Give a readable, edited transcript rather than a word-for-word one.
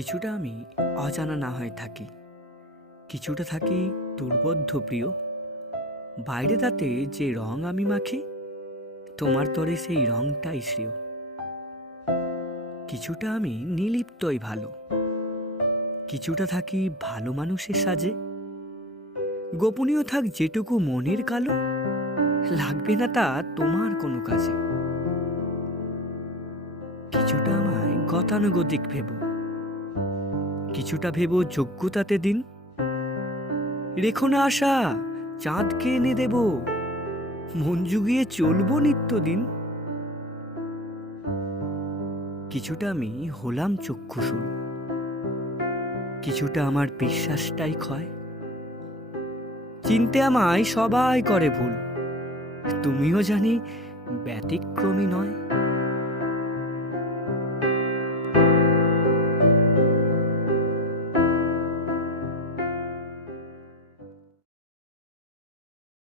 কিছুটা আমি অজানা না হয়ে থাকি, কিছুটা থাকি দুর্বোধ্য প্রিয়। বাইরে তাতে যে রং আমি মাখি, তোমার তরে সেই রংটাই শ্রেয়। কিছুটা আমি নিলিপ্তই ভালো, কিছুটা থাকি ভালো মানুষের সাজে। গোপনীয় থাক যেটুকু মনের কালো, লাগবে না তা তোমার কোনো কাজে। কিছুটা আমায় গতানুগতিক ভেবো, কিছুটা ভেবো যোগ্যতাতে দিন। রেখো না আশা, চাঁদকে এনে দেব, মন জুগিয়ে চলবো নিত্যদিন। কিছুটা আমি হলাম চক্ষুশূল, কিছুটা আমার বিশ্বাসটাই ক্ষয়। চিনতে আমায় সবাই করে ভুল, তুমিও জানি ব্যতিক্রমী নয়।